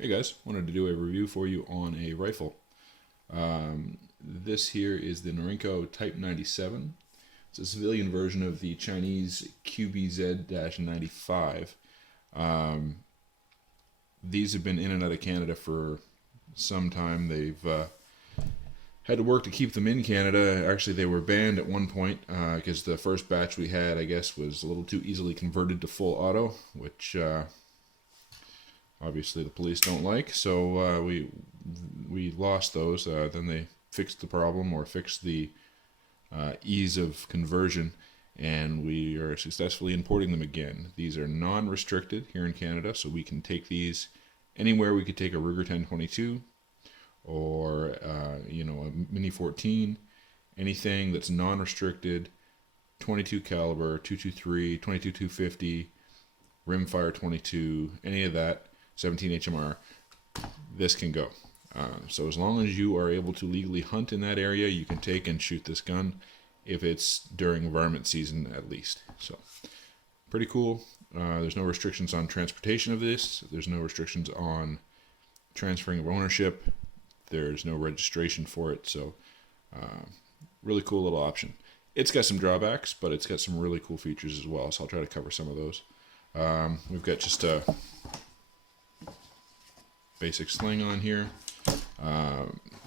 Hey guys, wanted to do a review for you on a rifle. This here is the Norinco Type 97. It's a civilian version of the Chinese QBZ-95. These have been in and out of Canada for some time. They've had to work to keep them in Canada. Actually, they were banned at one point because the first batch we had, I guess, was a little too easily converted to full auto, which obviously the police don't like. So we lost those. Then they fixed the problem, or fixed the ease of conversion, and we are successfully importing them again. These are non-restricted here in Canada, so we can take these anywhere. We could take a Ruger 1022 or a Mini 14, anything that's non-restricted, 22 caliber, 223, 22 250, rimfire 22, any of that, 17 HMR, this can go. So as long as you are able to legally hunt in that area, you can take and shoot this gun, if it's during varmint season at least. So pretty cool. There's no restrictions on transportation of this. There's no restrictions on transferring of ownership. There's no registration for it. So really cool little option. It's got some drawbacks, but it's got some really cool features as well. So I'll try to cover some of those. We've got just a basic sling on here.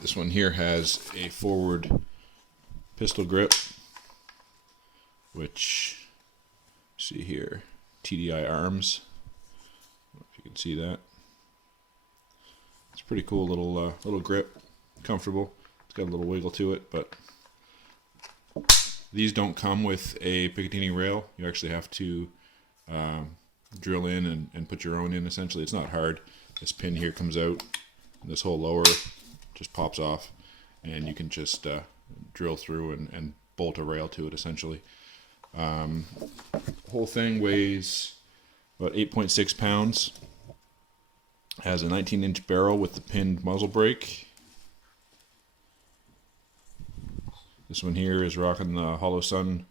This one here has a forward pistol grip, which, see here, TDI arms. I don't know if you can see that. It's a pretty cool little grip, comfortable. It's got a little wiggle to it, but these don't come with a Picatinny rail. You actually have to drill in and put your own in. Essentially, it's not hard. This pin here comes out, and this whole lower just pops off, and you can just drill through and bolt a rail to it, essentially. The whole thing weighs about 8.6 pounds. Has a 19-inch barrel with the pinned muzzle brake. This one here is rocking the Holosun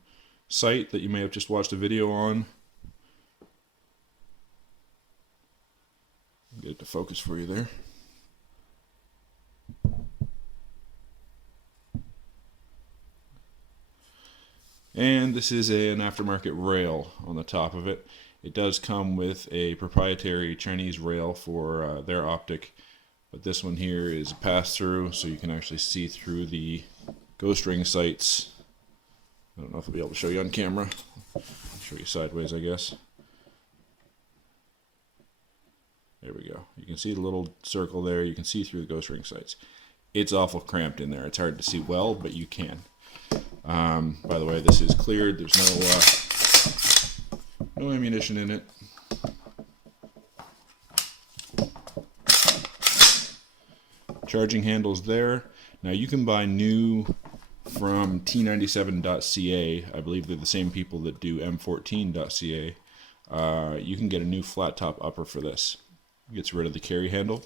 sight that you may have just watched a video on. Get it to focus for you there. And this is an aftermarket rail on the top of it. It does come with a proprietary Chinese rail for their optic, but this one here is a pass-through, so you can actually see through the ghost ring sights. I don't know if I'll be able to show you on camera. I'll show you sideways, I guess. There we go. You can see the little circle there. You can see through the ghost ring sights. It's awful cramped in there. It's hard to see well, but you can. By the way, this is cleared. There's no ammunition in it. Charging handles there. Now you can buy new from T97.ca. I believe they're the same people that do M14.ca. You can get a new flat top upper for this. It gets rid of the carry handle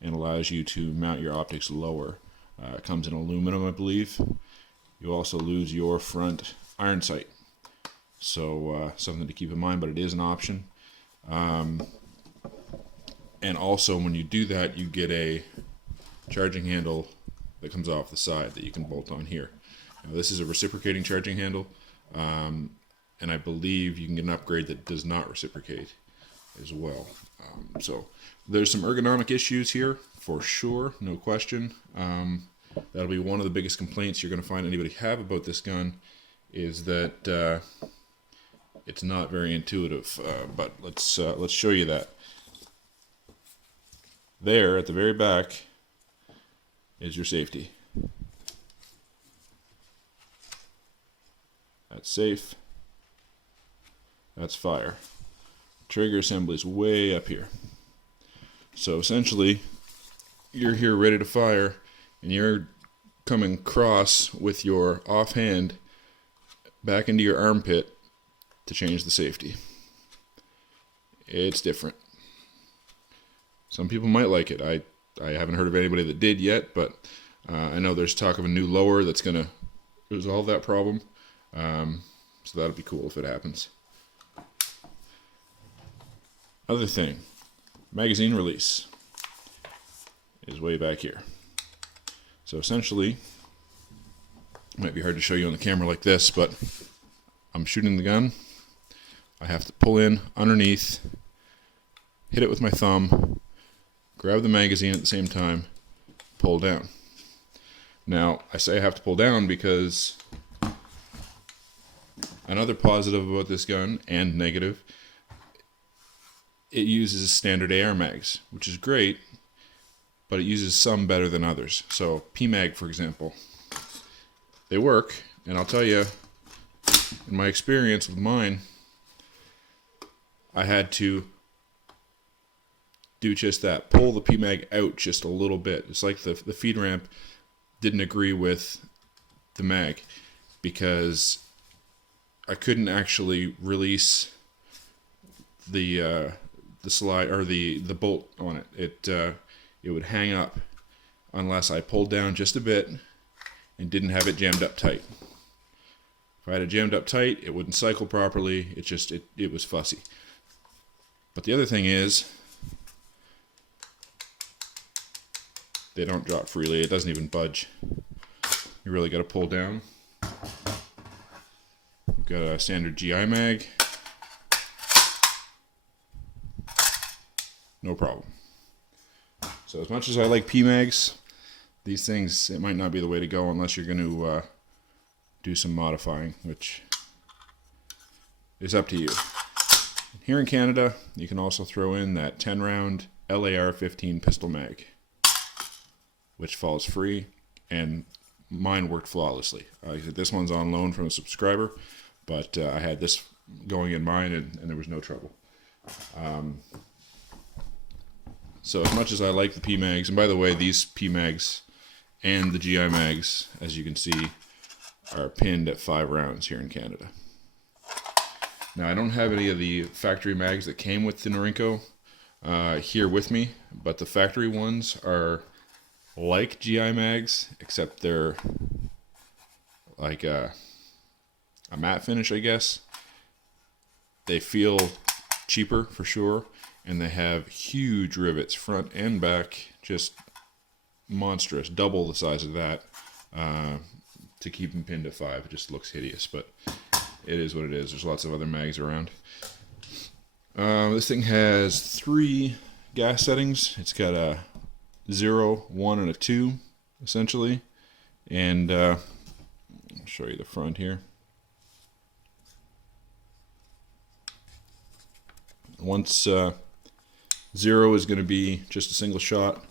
and allows you to mount your optics lower. It comes in aluminum, I believe. You also lose your front iron sight. So something to keep in mind, but it is an option. And also when you do that, you get a charging handle that comes off the side that you can bolt on here. Now, this is a reciprocating charging handle, and I believe you can get an upgrade that does not reciprocate as well. So there's some ergonomic issues here for sure, no question. That'll be one of the biggest complaints you're going to find anybody have about this gun, is that it's not very intuitive. But let's show you that. There at the very back is your safety. That's safe. That's fire. Trigger assembly is way up here. So essentially, you're here ready to fire, and you're coming cross with your offhand back into your armpit to change the safety. It's different. Some people might like it. I haven't heard of anybody that did yet, but I know there's talk of a new lower that's going to resolve that problem. So that'll be cool if it happens. Other thing, magazine release. is way back here. So essentially, it might be hard to show you on the camera like this, but I'm shooting the gun. I have to pull in underneath, hit it with my thumb, grab the magazine at the same time, pull down. Now, I say I have to pull down because another positive about this gun, and negative, it uses standard AR mags, which is great, but it uses some better than others. So PMag, for example, they work, and I'll tell you, in my experience with mine, I had to do just that, pull the PMag out just a little bit. It's like the feed ramp didn't agree with the mag because I couldn't actually release the slide or the bolt on it. It would hang up unless I pulled down just a bit and didn't have it jammed up tight. If I had it jammed up tight, it wouldn't cycle properly. It was fussy. But the other thing is, they don't drop freely. It doesn't even budge. You really got to pull down. We've got a standard GI mag. No problem. So as much as I like PMags, these things, it might not be the way to go unless you're going to do some modifying, which is up to you. Here in Canada, you can also throw in that 10-round LAR-15 pistol mag, which falls free, and mine worked flawlessly. This one's on loan from a subscriber, but I had this going in mine, and there was no trouble. So as much as I like the PMags, and by the way, these PMags and the GI mags, as you can see, are pinned at 5 rounds here in Canada. Now, I don't have any of the factory mags that came with the Norinco here with me, but the factory ones are like GI mags, except they're like a matte finish, I guess. They feel cheaper for sure, and they have huge rivets, front and back, just monstrous, double the size of that, to keep them pinned at 5. It just looks hideous, but it is what it is. There's lots of other mags around. This thing has 3 gas settings. It's got a 0, 1, and a 2, essentially. And I'll show you the front here. Once 0 is going to be just a single shot.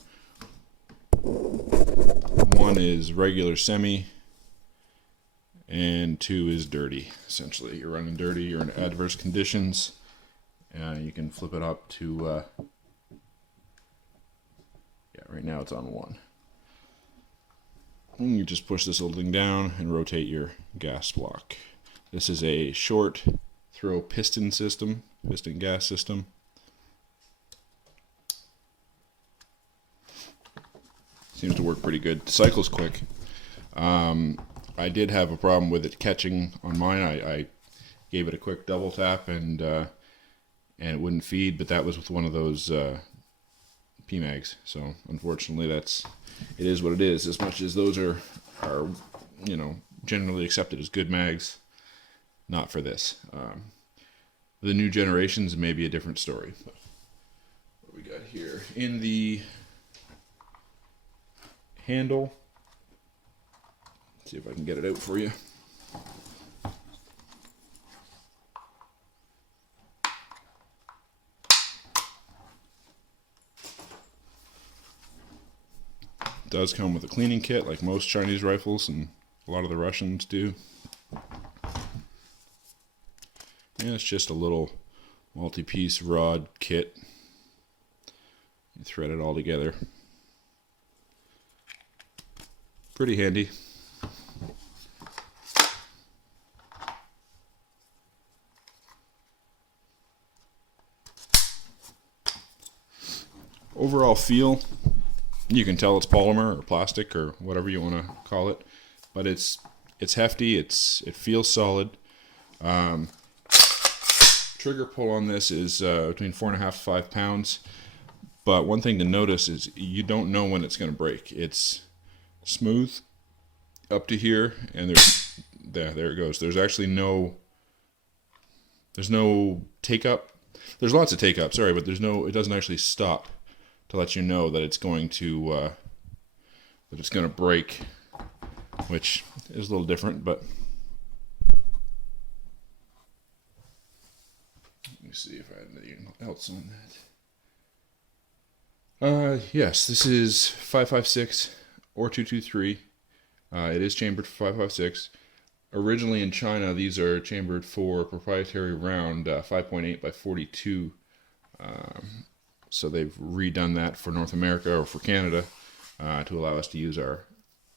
1 is regular semi. And 2 is dirty, essentially. You're running dirty, you're in adverse conditions. You can flip it up to, right now it's on 1. And you just push this little thing down and rotate your gas block. This is a short throw piston system, piston gas system. Seems to work pretty good. Cycles quick. I did have a problem with it catching on mine. I gave it a quick double tap and it wouldn't feed, but that was with one of those PMags. So unfortunately, it is what it is. As much as those are generally accepted as good mags, not for this. The new generations may be a different story. But what we got here in the handle. See if I can get it out for you. It does come with a cleaning kit like most Chinese rifles and a lot of the Russians do. And it's just a little multi-piece rod kit. You thread it all together. Pretty handy. Overall feel, you can tell it's polymer or plastic or whatever you want to call it, but it's hefty. It feels solid. Trigger pull on this is between 4.5 to 5 pounds, But one thing to notice is you don't know when it's going to break. It's smooth up to here, and there it goes. There's actually there's no take up. There's lots of take up, sorry, but it doesn't actually stop to let you know that it's going to break, which is a little different, but let me see if I have anything else on that. Yes, this is 5.56 or 223. It is chambered for 5.56. Originally in China, these are chambered for proprietary round 5.8 by 42. So they've redone that for North America or for Canada to allow us to use our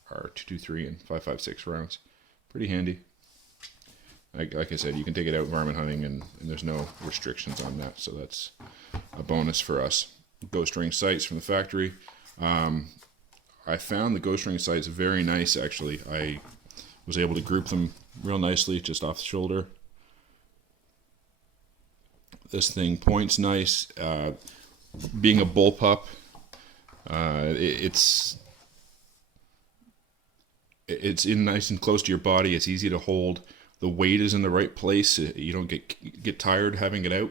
223 and 5.56 rounds. Pretty handy. Like I said, you can take it out varmint hunting, and there's no restrictions on that, so that's a bonus for us. Ghost ring sights from the factory. I found the ghost ring sights very nice, actually. I was able to group them real nicely just off the shoulder. This thing points nice. Being a bullpup, it's in nice and close to your body. It's easy to hold. The weight is in the right place. You don't get tired having it out.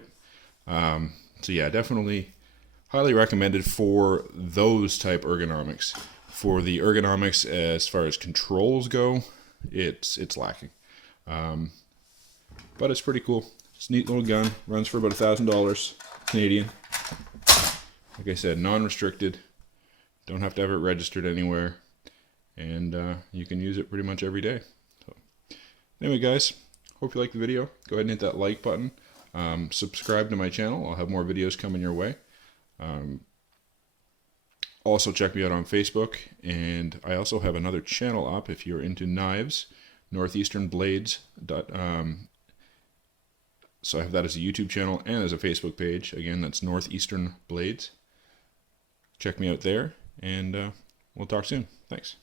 So yeah, definitely highly recommended for those type ergonomics. For the ergonomics as far as controls go, it's lacking. But it's pretty cool. It's a neat little gun. Runs for about $1,000 Canadian. Like I said, non-restricted. Don't have to have it registered anywhere. And you can use it pretty much every day. So, anyway, guys, hope you liked the video. Go ahead and hit that like button. Subscribe to my channel. I'll have more videos coming your way. Also, check me out on Facebook. And I also have another channel up if you're into knives. Northeastern Blades. So I have that as a YouTube channel and as a Facebook page. Again, that's Northeastern Blades. Check me out there, and we'll talk soon. Thanks.